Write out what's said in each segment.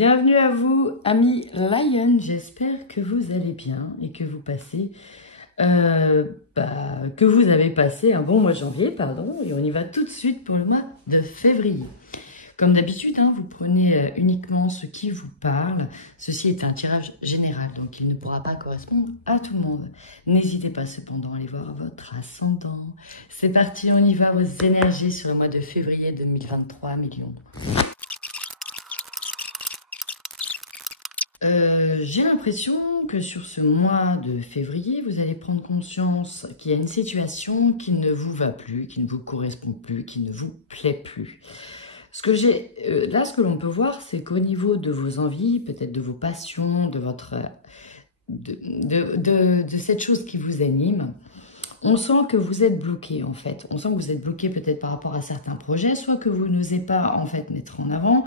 Bienvenue à vous, amis Lion. J'espère que vous allez bien et que vous passez, que vous avez passé un bon mois de janvier, pardon. Et on y va tout de suite pour le mois de février. Comme d'habitude, vous prenez uniquement ce qui vous parle. Ceci est un tirage général, donc il ne pourra pas correspondre à tout le monde. N'hésitez pas cependant à aller voir votre ascendant. C'est parti, on y va, vos énergies sur le mois de février 2023, millions. J'ai l'impression que sur ce mois de février, vous allez prendre conscience qu'il y a une situation qui ne vous va plus, qui ne vous correspond plus, qui ne vous plaît plus. Ce que l'on peut voir, c'est qu'au niveau de vos envies, peut-être de vos passions, de cette chose qui vous anime, on sent que vous êtes bloqué en fait. On sent que vous êtes bloqué peut-être par rapport à certains projets, soit que vous n'osez pas en fait mettre en avant,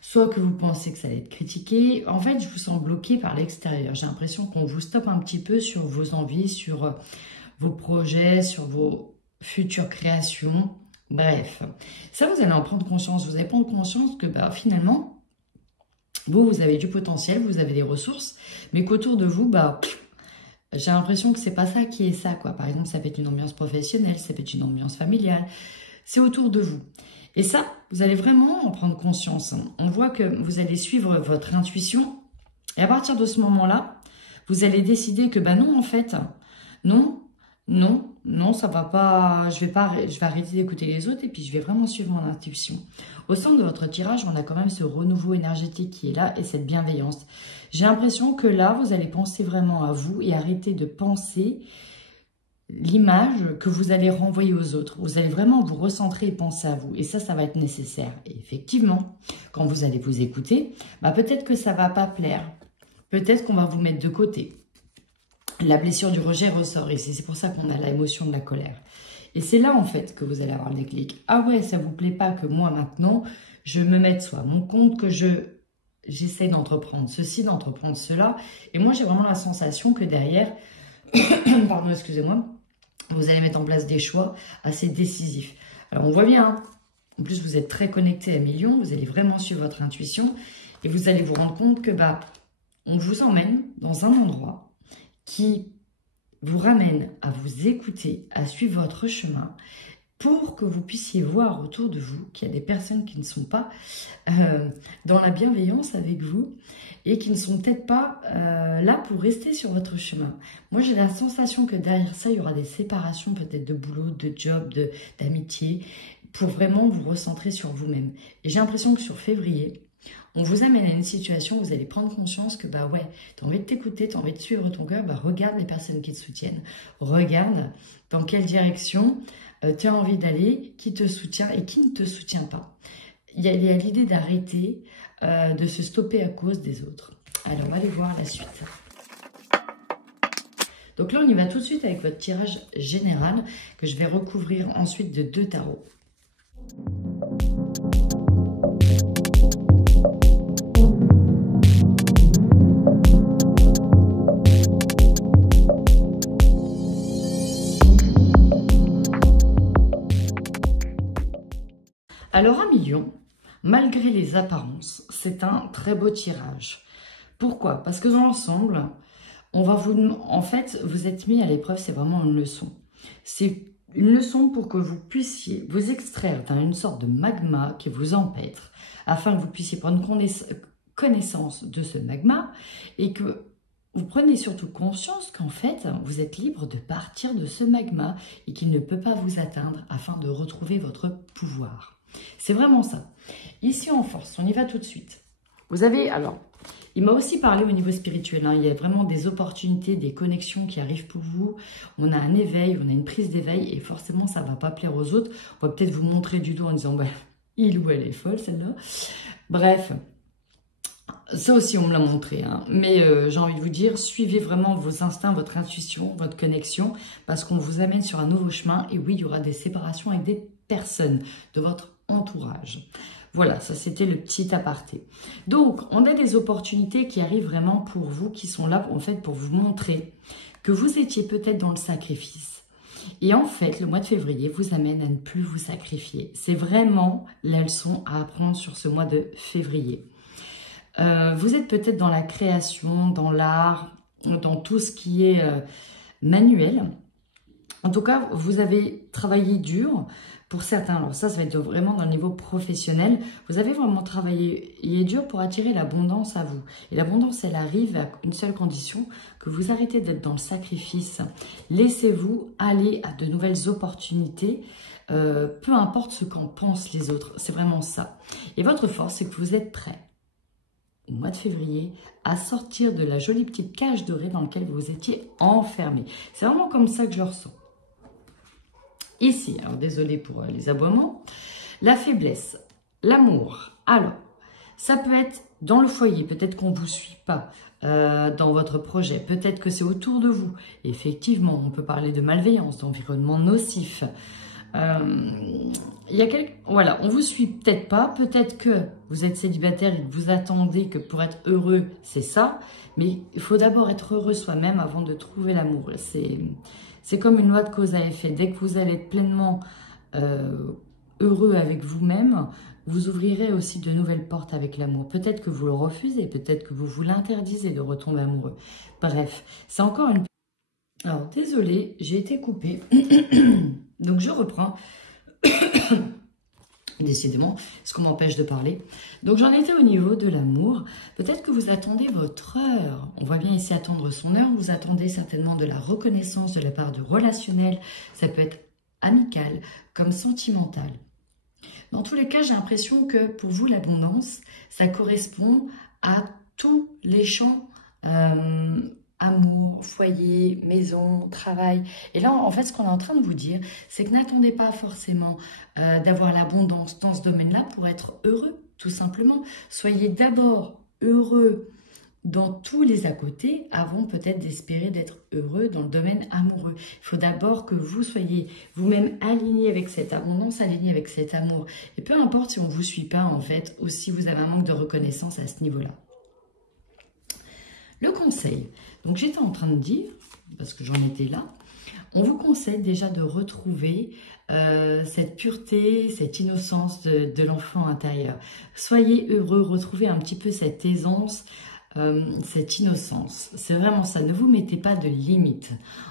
soit que vous pensez que ça va être critiqué. En fait, je vous sens bloqué par l'extérieur. J'ai l'impression qu'on vous stoppe un petit peu sur vos envies, sur vos projets, sur vos futures créations. Bref, ça, vous allez en prendre conscience. Vous allez prendre conscience que finalement, vous avez du potentiel, vous avez des ressources, mais qu'autour de vous, j'ai l'impression que c'est pas ça qui est ça, quoi. Par exemple, ça peut être une ambiance professionnelle, ça peut être une ambiance familiale. C'est autour de vous. Et ça, vous allez vraiment en prendre conscience. On voit que vous allez suivre votre intuition. Et à partir de ce moment-là, vous allez décider que non, en fait, non, ça va pas. Je vais arrêter d'écouter les autres et puis je vais vraiment suivre mon intuition. Au centre de votre tirage, on a quand même ce renouveau énergétique qui est là et cette bienveillance. J'ai l'impression que là, vous allez penser vraiment à vous et arrêter de penser l'image que vous allez renvoyer aux autres. Vous allez vraiment vous recentrer et penser à vous. Et ça va être nécessaire. Et effectivement, quand vous allez vous écouter, peut-être que ça ne va pas plaire. Peut-être qu'on va vous mettre de côté. La blessure du rejet ressort. Et c'est pour ça qu'on a l'émotion de la colère. Et c'est là, en fait, que vous allez avoir le déclic. Ah ouais, ça ne vous plaît pas que moi, maintenant, je me mette soit à mon compte, que j'essaie d'entreprendre ceci, d'entreprendre cela. Et moi, j'ai vraiment la sensation que derrière, pardon, excusez-moi, vous allez mettre en place des choix assez décisifs. Alors, on voit bien, en plus, vous êtes très connecté à millions, vous allez vraiment suivre votre intuition et vous allez vous rendre compte que, on vous emmène dans un endroit qui vous ramène à vous écouter, à suivre votre chemin pour que vous puissiez voir autour de vous qu'il y a des personnes qui ne sont pas dans la bienveillance avec vous et qui ne sont peut-être pas là pour rester sur votre chemin. Moi, j'ai la sensation que derrière ça, il y aura des séparations peut-être de boulot, de job, d'amitié, pour vraiment vous recentrer sur vous-même. Et j'ai l'impression que sur février, on vous amène à une situation où vous allez prendre conscience que, ouais, tu as envie de t'écouter, tu as envie de suivre ton cœur, regarde les personnes qui te soutiennent. Regarde dans quelle direction tu as envie d'aller, qui te soutient et qui ne te soutient pas. Il y a l'idée d'arrêter de se stopper à cause des autres. Alors, on va aller voir la suite. Donc là, on y va tout de suite avec votre tirage général que je vais recouvrir ensuite de 2 tarots. Alors, un million, malgré les apparences, c'est un très beau tirage. Pourquoi? Parce que dans l'ensemble, en fait, vous êtes mis à l'épreuve, c'est vraiment une leçon. C'est une leçon pour que vous puissiez vous extraire d'une sorte de magma qui vous empêtre, afin que vous puissiez prendre connaissance de ce magma et que vous prenez surtout conscience qu'en fait, vous êtes libre de partir de ce magma et qu'il ne peut pas vous atteindre afin de retrouver votre pouvoir. C'est vraiment ça. Ici en force, on y va tout de suite. Vous avez, alors, il m'a aussi parlé au niveau spirituel. Il y a vraiment des opportunités, des connexions qui arrivent pour vous. On a un éveil, on a une prise d'éveil et forcément, ça ne va pas plaire aux autres. On va peut-être vous montrer du doigt en disant, il ou elle est folle celle-là. Bref, ça aussi, on me l'a montré. Mais j'ai envie de vous dire, suivez vraiment vos instincts, votre intuition, votre connexion, parce qu'on vous amène sur un nouveau chemin. Et oui, il y aura des séparations avec des personnes de votre entourage. Voilà, ça c'était le petit aparté. Donc, on a des opportunités qui arrivent vraiment pour vous, qui sont là en fait pour vous montrer que vous étiez peut-être dans le sacrifice. Et en fait, le mois de février vous amène à ne plus vous sacrifier. C'est vraiment la leçon à apprendre sur ce mois de février. Vous êtes peut-être dans la création, dans l'art, dans tout ce qui est manuel. En tout cas, vous avez travaillé dur pour certains. Alors ça va être vraiment dans le niveau professionnel. Vous avez vraiment travaillé dur pour attirer l'abondance à vous. Et l'abondance, elle arrive à une seule condition, que vous arrêtez d'être dans le sacrifice. Laissez-vous aller à de nouvelles opportunités, peu importe ce qu'en pensent les autres. C'est vraiment ça. Et votre force, c'est que vous êtes prêt, au mois de février, à sortir de la jolie petite cage dorée dans laquelle vous étiez enfermé. C'est vraiment comme ça que je le ressens. Ici, alors désolé pour les aboiements, la faiblesse, l'amour. Alors, ça peut être dans le foyer, peut-être qu'on ne vous suit pas dans votre projet, peut-être que c'est autour de vous. Effectivement, on peut parler de malveillance, d'environnement nocif. Voilà, on vous suit peut-être pas, peut-être que vous êtes célibataire et que vous attendez que pour être heureux, c'est ça, mais il faut d'abord être heureux soi-même avant de trouver l'amour. C'est comme une loi de cause à effet. Dès que vous allez être pleinement heureux avec vous-même, vous ouvrirez aussi de nouvelles portes avec l'amour. Peut-être que vous le refusez, peut-être que vous vous l'interdisez de retomber amoureux. Bref, c'est encore une... Alors, désolé, j'ai été coupée. Donc, je reprends. Décidément, ce qu'on m'empêche de parler. Donc, j'en étais au niveau de l'amour. Peut-être que vous attendez votre heure. On voit bien ici attendre son heure. Vous attendez certainement de la reconnaissance de la part de relationnel. Ça peut être amical comme sentimental. Dans tous les cas, j'ai l'impression que pour vous, l'abondance, ça correspond à tous les champs amour, foyer, maison, travail. Et là, en fait, ce qu'on est en train de vous dire, c'est que n'attendez pas forcément d'avoir l'abondance dans ce domaine-là pour être heureux, tout simplement. Soyez d'abord heureux dans tous les à côté avant peut-être d'espérer d'être heureux dans le domaine amoureux. Il faut d'abord que vous soyez vous-même aligné avec cette abondance, aligné avec cet amour. Et peu importe si on ne vous suit pas, en fait, ou si vous avez un manque de reconnaissance à ce niveau-là. Le conseil, donc j'étais en train de dire, parce que j'en étais là, on vous conseille déjà de retrouver cette pureté, cette innocence de l'enfant intérieur. Soyez heureux, retrouvez un petit peu cette aisance, cette innocence. C'est vraiment ça, ne vous mettez pas de limites.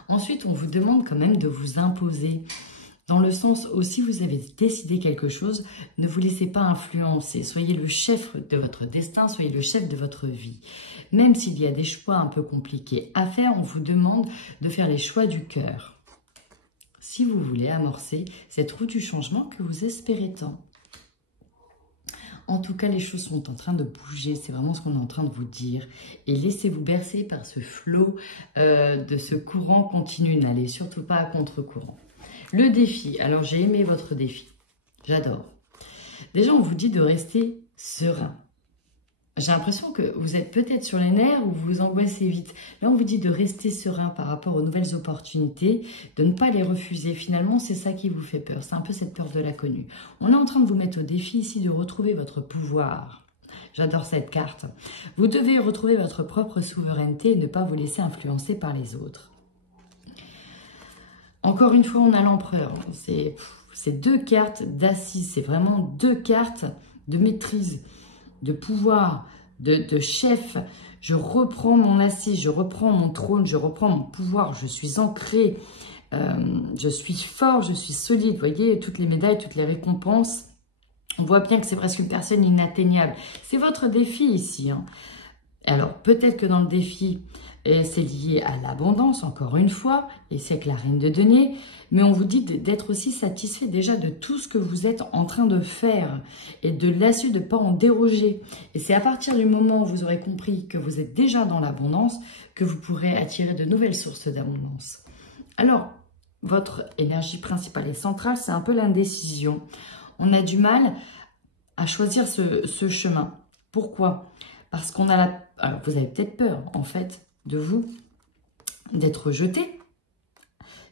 Ensuite, on vous demande quand même de vous imposer. Dans le sens où si vous avez décidé quelque chose, ne vous laissez pas influencer. Soyez le chef de votre destin, soyez le chef de votre vie. Même s'il y a des choix un peu compliqués à faire, on vous demande de faire les choix du cœur. Si vous voulez amorcer cette route du changement que vous espérez tant. En tout cas, les choses sont en train de bouger. C'est vraiment ce qu'on est en train de vous dire. Et laissez-vous bercer par ce flot de ce courant continu. N'allez surtout pas à contre-courant. Le défi. Alors, j'ai aimé votre défi. J'adore. Déjà, on vous dit de rester serein. J'ai l'impression que vous êtes peut-être sur les nerfs ou vous vous angoissez vite. Là, on vous dit de rester serein par rapport aux nouvelles opportunités, de ne pas les refuser. Finalement, c'est ça qui vous fait peur. C'est un peu cette peur de l'inconnu. On est en train de vous mettre au défi ici de retrouver votre pouvoir. J'adore cette carte. Vous devez retrouver votre propre souveraineté et ne pas vous laisser influencer par les autres. Encore une fois, on a l'empereur. C'est deux cartes d'assises. C'est vraiment deux cartes de maîtrise, de pouvoir, de chef. Je reprends mon assise, je reprends mon trône, je reprends mon pouvoir. Je suis ancré, je suis fort, je suis solide. Vous voyez, toutes les médailles, toutes les récompenses. On voit bien que c'est presque une personne inatteignable. C'est votre défi ici, hein. Alors, peut-être que dans le défi, c'est lié à l'abondance, encore une fois, et c'est que la reine de denier, mais on vous dit d'être aussi satisfait déjà de tout ce que vous êtes en train de faire et de l'assurer de ne pas en déroger. Et c'est à partir du moment où vous aurez compris que vous êtes déjà dans l'abondance que vous pourrez attirer de nouvelles sources d'abondance. Alors, votre énergie principale et centrale, c'est un peu l'indécision. On a du mal à choisir ce chemin. Pourquoi ? Parce qu'on a Alors, vous avez peut-être peur, en fait, de vous, d'être jeté,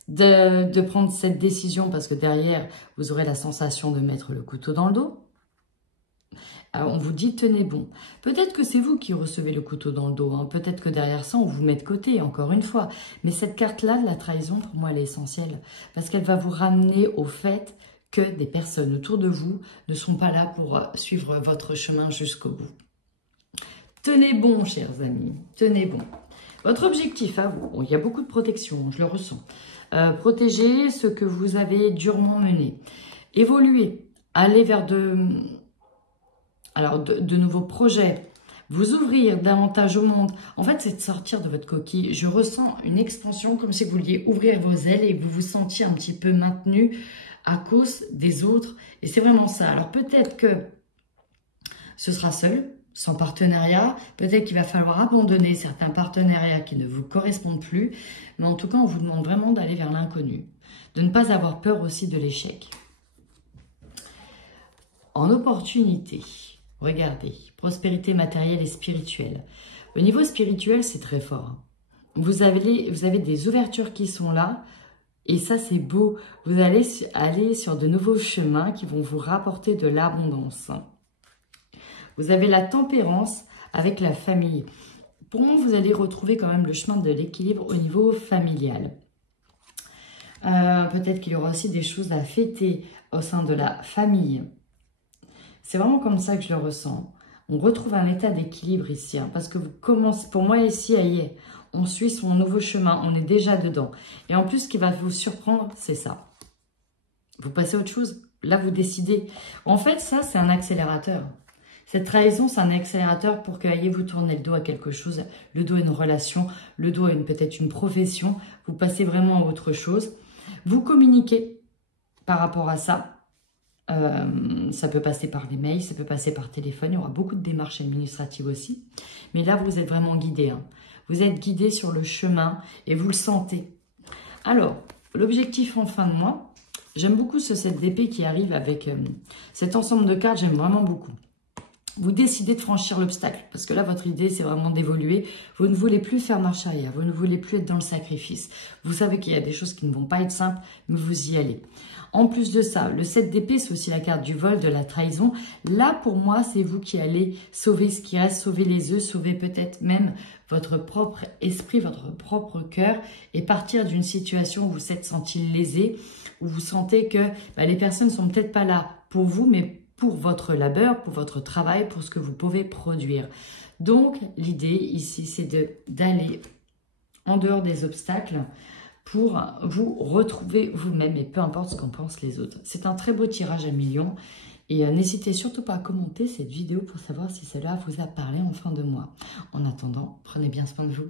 de prendre cette décision parce que derrière, vous aurez la sensation de mettre le couteau dans le dos. Alors, on vous dit, tenez bon. Peut-être que c'est vous qui recevez le couteau dans le dos. Hein. Peut-être que derrière ça, on vous met de côté, encore une fois. Mais cette carte-là de la trahison, pour moi, elle est essentielle. Parce qu'elle va vous ramener au fait que des personnes autour de vous ne sont pas là pour suivre votre chemin jusqu'au bout. Tenez bon, chers amis, tenez bon. Votre objectif à vous, bon, il y a beaucoup de protection, je le ressens. Protéger ce que vous avez durement mené. Évoluer, aller vers de nouveaux projets. Vous ouvrir davantage au monde. En fait, c'est de sortir de votre coquille. Je ressens une expansion comme si vous vouliez ouvrir vos ailes et que vous vous sentiez un petit peu maintenu à cause des autres. Et c'est vraiment ça. Alors peut-être que ce sera seul, sans partenariat. Peut-être qu'il va falloir abandonner certains partenariats qui ne vous correspondent plus. Mais en tout cas, on vous demande vraiment d'aller vers l'inconnu. De ne pas avoir peur aussi de l'échec. En opportunité. Regardez, prospérité matérielle et spirituelle. Au niveau spirituel, c'est très fort. Vous avez des ouvertures qui sont là et ça, c'est beau. Vous allez aller sur de nouveaux chemins qui vont vous rapporter de l'abondance. Vous avez la tempérance avec la famille. Pour moi, vous allez retrouver quand même le chemin de l'équilibre au niveau familial. Peut-être qu'il y aura aussi des choses à fêter au sein de la famille. C'est vraiment comme ça que je le ressens. On retrouve un état d'équilibre ici. Hein, parce que vous commencez, pour moi ici, on suit son nouveau chemin. On est déjà dedans. Et en plus, ce qui va vous surprendre, c'est ça. Vous passez à autre chose. Là, vous décidez. En fait, ça, c'est un accélérateur. Cette trahison, c'est un accélérateur pour que vous tournez le dos à quelque chose. Le dos à une relation. Le dos à peut-être une profession. Vous passez vraiment à autre chose. Vous communiquez par rapport à ça. Ça peut passer par des mails, ça peut passer par téléphone. Il y aura beaucoup de démarches administratives aussi. Mais là, vous êtes vraiment guidé. Hein. Vous êtes guidé sur le chemin et vous le sentez. Alors, l'objectif en fin de mois, j'aime beaucoup ce set d'épée qui arrive avec cet ensemble de cartes. J'aime vraiment beaucoup. Vous décidez de franchir l'obstacle. Parce que là, votre idée, c'est vraiment d'évoluer. Vous ne voulez plus faire marche arrière. Vous ne voulez plus être dans le sacrifice. Vous savez qu'il y a des choses qui ne vont pas être simples, mais vous y allez. En plus de ça, le 7 d'épée, c'est aussi la carte du vol, de la trahison. Là, pour moi, c'est vous qui allez sauver ce qui reste, sauver les œufs, sauver peut-être même votre propre esprit, votre propre cœur et partir d'une situation où vous êtes senti lésé, où vous sentez que les personnes ne sont peut-être pas là pour vous, mais pour votre labeur, pour votre travail, pour ce que vous pouvez produire. Donc, l'idée ici, c'est d'aller en dehors des obstacles pour vous retrouver vous-même et peu importe ce qu'en pensent les autres. C'est un très beau tirage à millions et n'hésitez surtout pas à commenter cette vidéo pour savoir si cela vous a parlé en fin de mois. En attendant, prenez bien soin de vous.